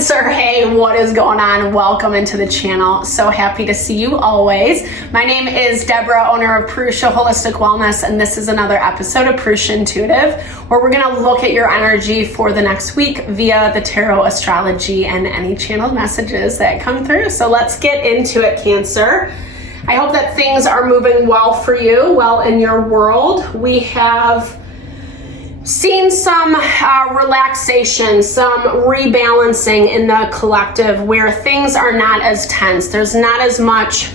Cancer. Hey, what is going on? Welcome into the channel. So happy to see you always. My name is Deborah, owner of Purusha Holistic Wellness, and this is another episode of Purusha Intuitive, where we're going to look at your energy for the next week via the tarot, astrology, and any channeled messages that come through. So let's get into it, Cancer. I hope that things are moving well for you, well in your world. We have seen some relaxation, some rebalancing in the collective where things are not as tense. There's not as much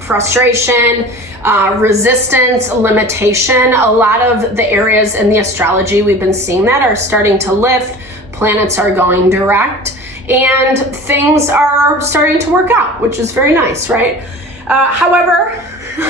frustration, resistance, limitation. A lot of the areas in the astrology we've been seeing that are starting to lift. Planets are going direct and things are starting to work out, which is very nice, right? However,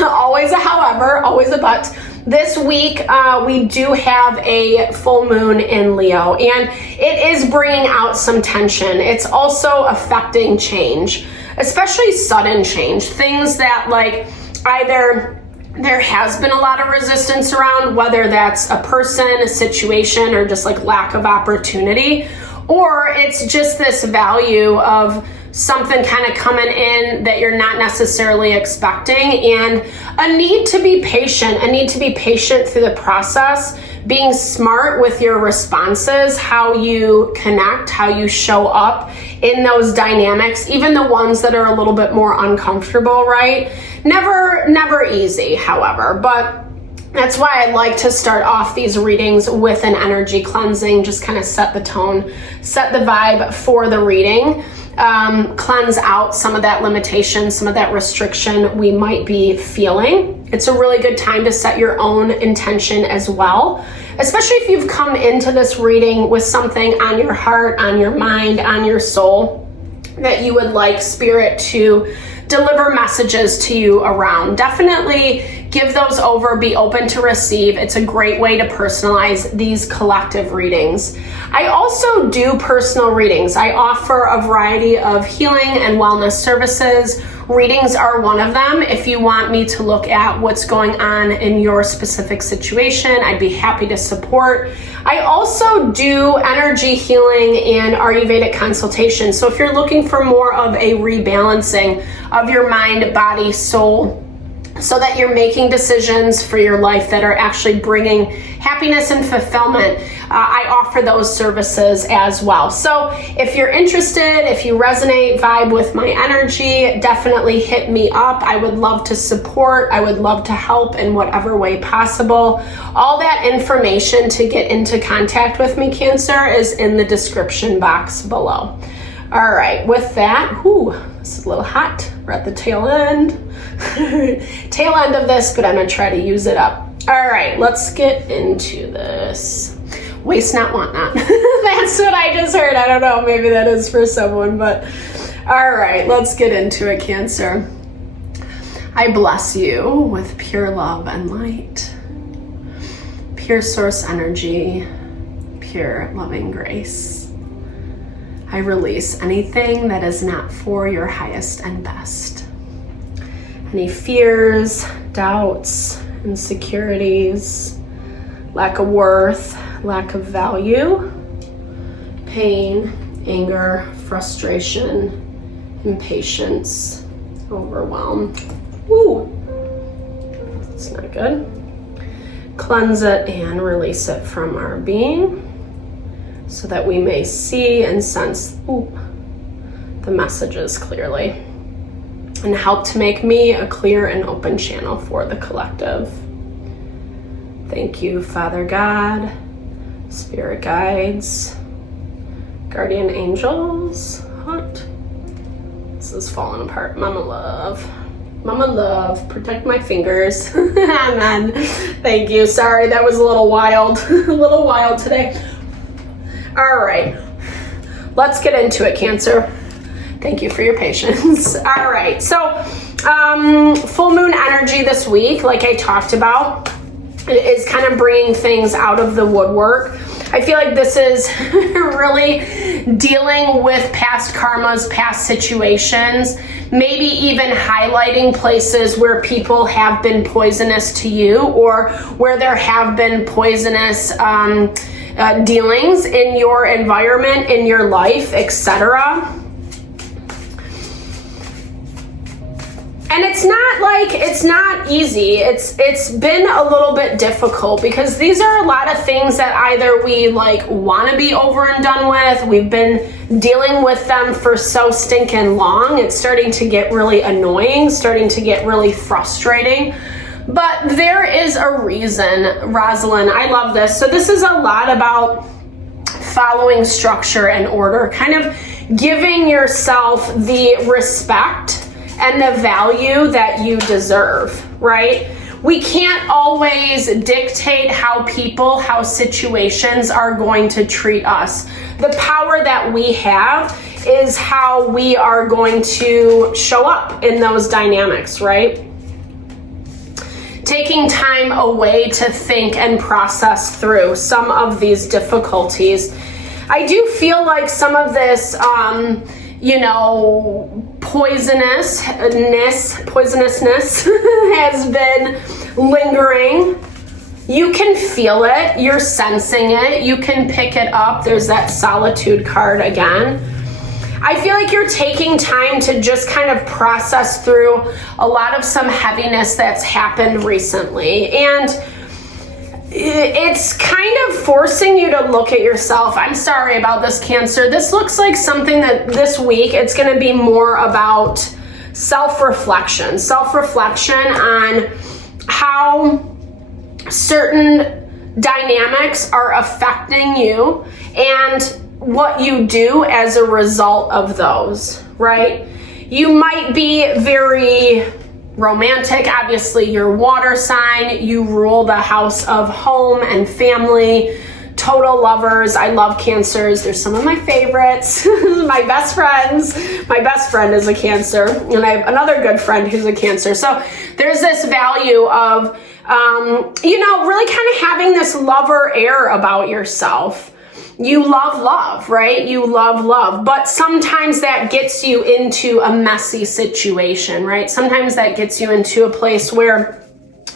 always a however, always a but. This week, we do have a full moon in Leo, and it is bringing out some tension. It's also affecting change, especially sudden change. Things that like either there has been a lot of resistance around, whether that's a person, a situation, or just like lack of opportunity, or it's just this value of something kind of coming in that you're not necessarily expecting, and a need to be patient, through the process, being smart with your responses, how you connect, how you show up in those dynamics, even the ones that are a little bit more uncomfortable, right? Never easy, however, but that's why I like to start off these readings with an energy cleansing, just kind of set the tone, set the vibe for the reading. Cleanse out some of that limitation, some of that restriction we might be feeling. It's a really good time to set your own intention as well, especially if you've come into this reading with something on your heart, on your mind, on your soul that you would like Spirit to deliver messages to you around. Definitely give those over, be open to receive. It's a great way to personalize these collective readings. I also do personal readings. I offer a variety of healing and wellness services. Readings are one of them. If you want me to look at what's going on in your specific situation, I'd be happy to support. I also do energy healing and Ayurvedic consultation. So if you're looking for more of a rebalancing of your mind, body, soul, so that you're making decisions for your life that are actually bringing happiness and fulfillment, I offer those services as well. So if you're interested, if you resonate, vibe with my energy, definitely hit me up. I would love to support. I would love to help in whatever way possible. All that information to get into contact with me, Cancer, is in the description box below. All right, with that, this is a little hot. We're at the tail end of this, but I'm gonna try to use it up. All right, let's get into this. Waste not, want not. That's what I just heard. I don't know, maybe that is for someone, but all right, let's get into it, Cancer. I bless you with pure love and light, pure source energy, pure loving grace. I release anything that is not for your highest and best. Any fears, doubts, insecurities, lack of worth, lack of value, pain, anger, frustration, impatience, overwhelm. That's not good. Cleanse it and release it from our being, so that we may see and sense the messages clearly, and help to make me a clear and open channel for the collective. Thank you, Father God, Spirit guides, guardian angels. What? This is falling apart. Mama love, protect my fingers. Amen. Thank you. Sorry, that was a little wild. Today. All right, let's get into it, Cancer. Thank you for your patience. All right, so full moon energy this week, like I talked about, is kind of bringing things out of the woodwork. I feel like this is really dealing with past karmas, past situations, maybe even highlighting places where people have been poisonous to you, or where there have been poisonous dealings in your environment, in your life, etc. And it's not easy. It's been a little bit difficult because these are a lot of things that either we want to be over and done with. We've been dealing with them for so stinking long. It's starting to get really annoying, starting to get really frustrating. But there is a reason, Rosalind. I love this. So this is a lot about following structure and order, kind of giving yourself the respect and the value that you deserve, right? We can't always dictate how people, how situations are going to treat us. The power that we have is how we are going to show up in those dynamics, right? Taking time away to think and process through some of these difficulties. I do feel like some of this, poisonousness has been lingering. You can feel it, you're sensing it, you can pick it up. There's that solitude card again. I feel like you're taking time to just kind of process through a lot of some heaviness that's happened recently. And it's kind of forcing you to look at yourself. I'm sorry about this, Cancer. This looks like something that this week it's going to be more about self-reflection on how certain dynamics are affecting you and what you do as a result of those, right? You might be very romantic. Obviously, you're water sign. You rule the house of home and family. Total lovers. I love Cancers. They're some of my favorites. My best friends. My best friend is a Cancer, and I have another good friend who's a Cancer. So there's this value of, really kind of having this lover air about yourself. You love love, right? You love love, but sometimes that gets you into a messy situation, right? Sometimes that gets you into a place where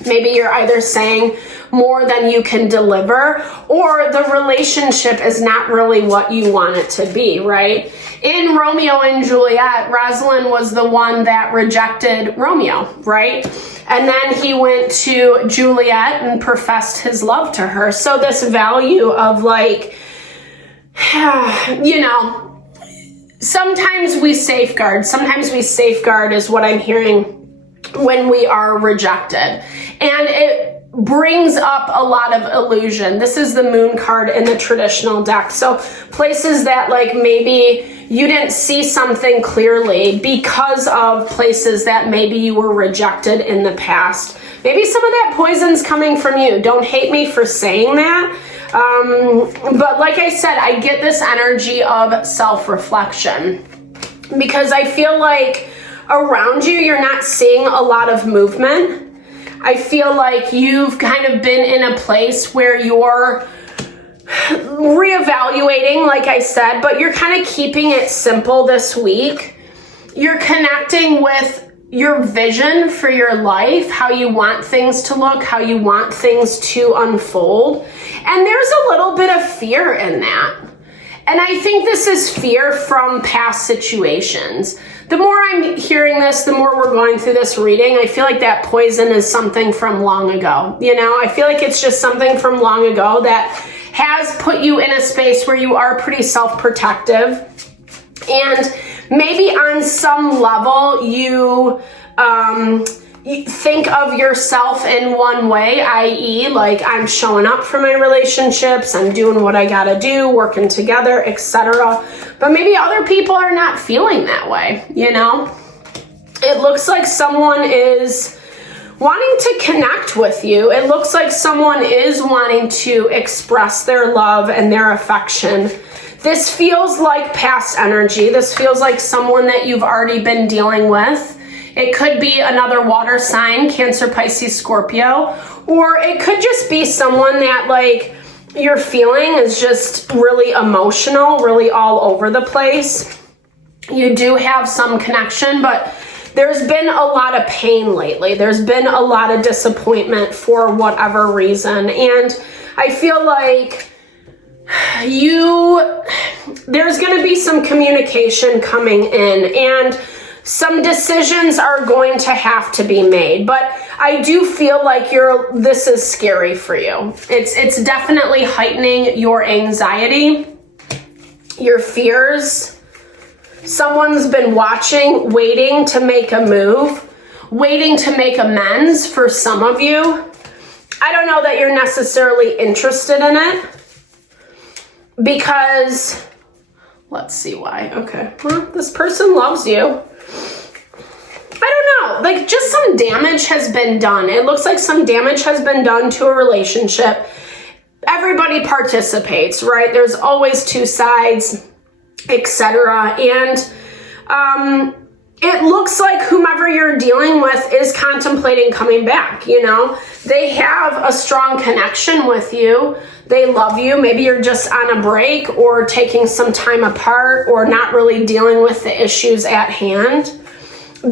maybe you're either saying more than you can deliver, or the relationship is not really what you want it to be, right? In Romeo and Juliet, Rosalind was the one that rejected Romeo, right? And then he went to Juliet and professed his love to her. So this value of sometimes we safeguard is what I'm hearing when we are rejected. And it brings up a lot of illusion. This is the Moon card in the traditional deck. So places that maybe you didn't see something clearly because of places that maybe you were rejected in the past. Maybe some of that poison's coming from you. Don't hate me for saying that. But like I said, I get this energy of self-reflection because I feel like around you, you're not seeing a lot of movement. I feel like you've kind of been in a place where you're reevaluating, like I said, but you're kind of keeping it simple this week. You're connecting with your vision for your life, how you want things to look, how you want things to unfold. And there's a little bit of fear in that. And I think this is fear from past situations. The more I'm hearing this, the more we're going through this reading, I feel like that poison is something from long ago. I feel like it's just something from long ago that has put you in a space where you are pretty self-protective. And maybe on some level you think of yourself in one way, i.e. I'm showing up for my relationships, I'm doing what I gotta do, working together, etc. But maybe other people are not feeling that way, It looks like someone is wanting to connect with you. It looks like someone is wanting to express their love and their affection. This feels like past energy. This feels like someone that you've already been dealing with. It could be another water sign, Cancer, Pisces, Scorpio, or it could just be someone that your feeling is just really emotional, really all over the place. You do have some connection, but there's been a lot of pain lately. There's been a lot of disappointment for whatever reason. And I feel like there's going to be some communication coming in, and some decisions are going to have to be made. But I do feel like this is scary for you. It's definitely heightening your anxiety, your fears. Someone's been watching, waiting to make a move, waiting to make amends for some of you. I don't know that you're necessarily interested in it, because let's see why. Okay, well, this person loves you. I don't know, like just some damage has been done. It looks like some damage has been done to a relationship. Everybody participates, right? There's always two sides, etc. And it looks like whomever you're dealing with is contemplating coming back, you know? They have a strong connection with you. They love you. Maybe you're just on a break or taking some time apart or not really dealing with the issues at hand,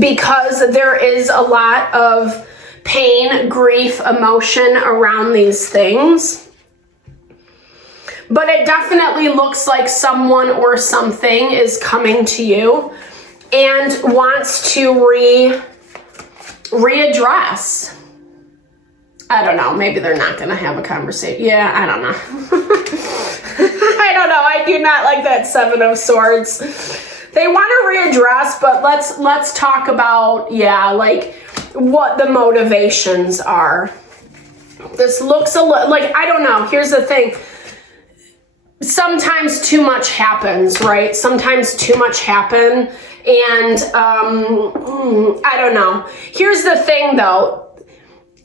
because there is a lot of pain, grief, emotion around these things. But it definitely looks like someone or something is coming to you and wants to readdress. I don't know. Maybe they're not going to have a conversation. Yeah, I don't know. I don't know. I do not like that Seven of Swords. They want to readdress, but let's talk about, like what the motivations are. This looks a little like, I don't know. Here's the thing. Sometimes too much happens, right? Sometimes too much happen. And I don't know. Here's the thing though.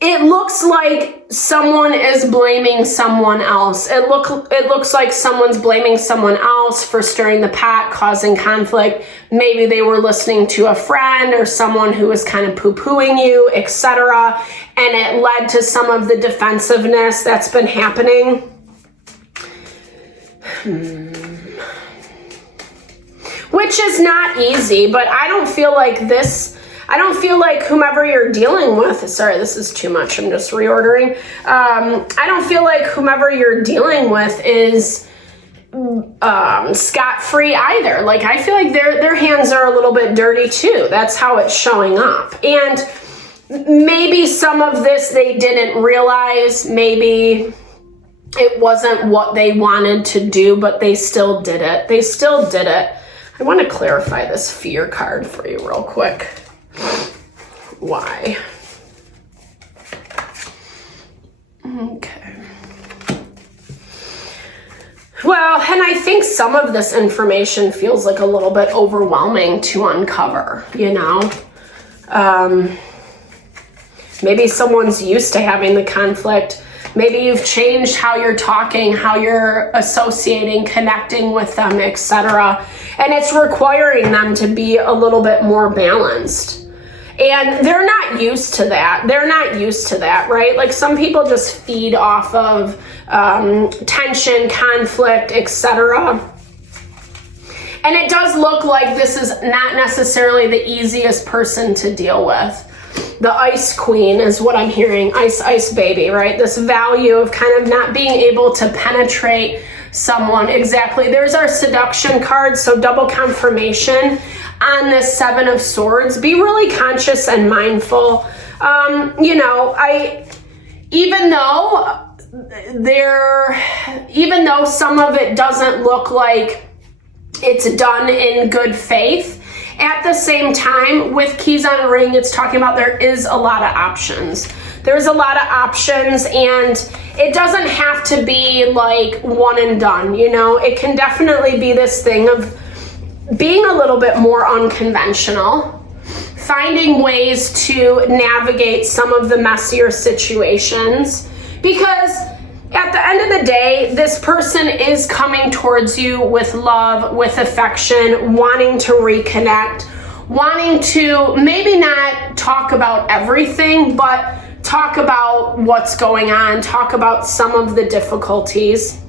It looks like someone is blaming someone else. It looks like someone's blaming someone else for stirring the pot, causing conflict. Maybe they were listening to a friend or someone who was kind of poo-pooing you, etc. And it led to some of the defensiveness that's been happening. Which is not easy, but I don't feel like whomever you're dealing with, sorry, this is too much, I'm just reordering. I don't feel like whomever you're dealing with is scot-free either. Like, I feel like their hands are a little bit dirty too. That's how it's showing up. And maybe some of this they didn't realize, maybe it wasn't what they wanted to do, but they still did it. They still did it. I want to clarify this fear card for you real quick. Why? Okay. Well, and I think some of this information feels like a little bit overwhelming to uncover, you know? Maybe someone's used to having the conflict. Maybe you've changed how you're talking, how you're associating, connecting with them, etc. And it's requiring them to be a little bit more balanced. And they're not used to that. They're not used to that, right? Like some people just feed off of tension, conflict, etc. And it does look like this is not necessarily the easiest person to deal with. The Ice Queen is what I'm hearing. Ice baby, right? This value of kind of not being able to penetrate someone. Exactly. There's our seduction card. So double confirmation on this Seven of Swords. Be really conscious and mindful. You know, even though some of it doesn't look like it's done in good faith, at the same time, with keys on a ring, it's talking about there is a lot of options. There's a lot of options, and it doesn't have to be like one and done, you know? It can definitely be this thing of being a little bit more unconventional, finding ways to navigate some of the messier situations, because at the end of the day, this person is coming towards you with love, with affection, wanting to reconnect, wanting to maybe not talk about everything, but talk about what's going on, talk about some of the difficulties.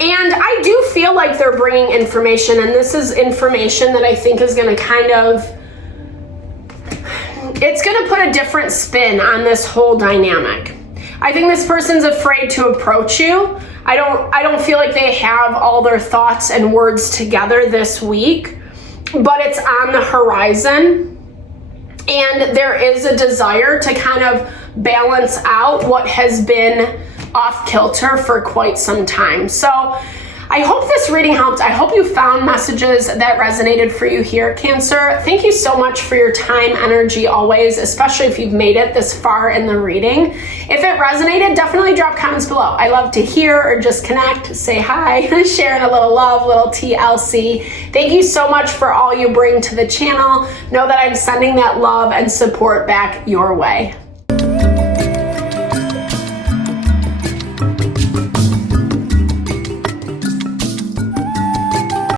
And I do feel like they're bringing information, and this is information that I think is going to it's going to put a different spin on this whole dynamic. I think this person's afraid to approach you. I don't feel like they have all their thoughts and words together this week, but it's on the horizon. And there is a desire to kind of balance out what has been off kilter for quite some time. So I hope this reading helped. I hope you found messages that resonated for you here, Cancer. Thank you so much for your time, energy, always, especially if you've made it this far in the reading. If it resonated, definitely drop comments below. I love to hear or just connect, say hi, sharing a little love, little TLC. Thank you so much for all you bring to the channel. Know that I'm sending that love and support back your way.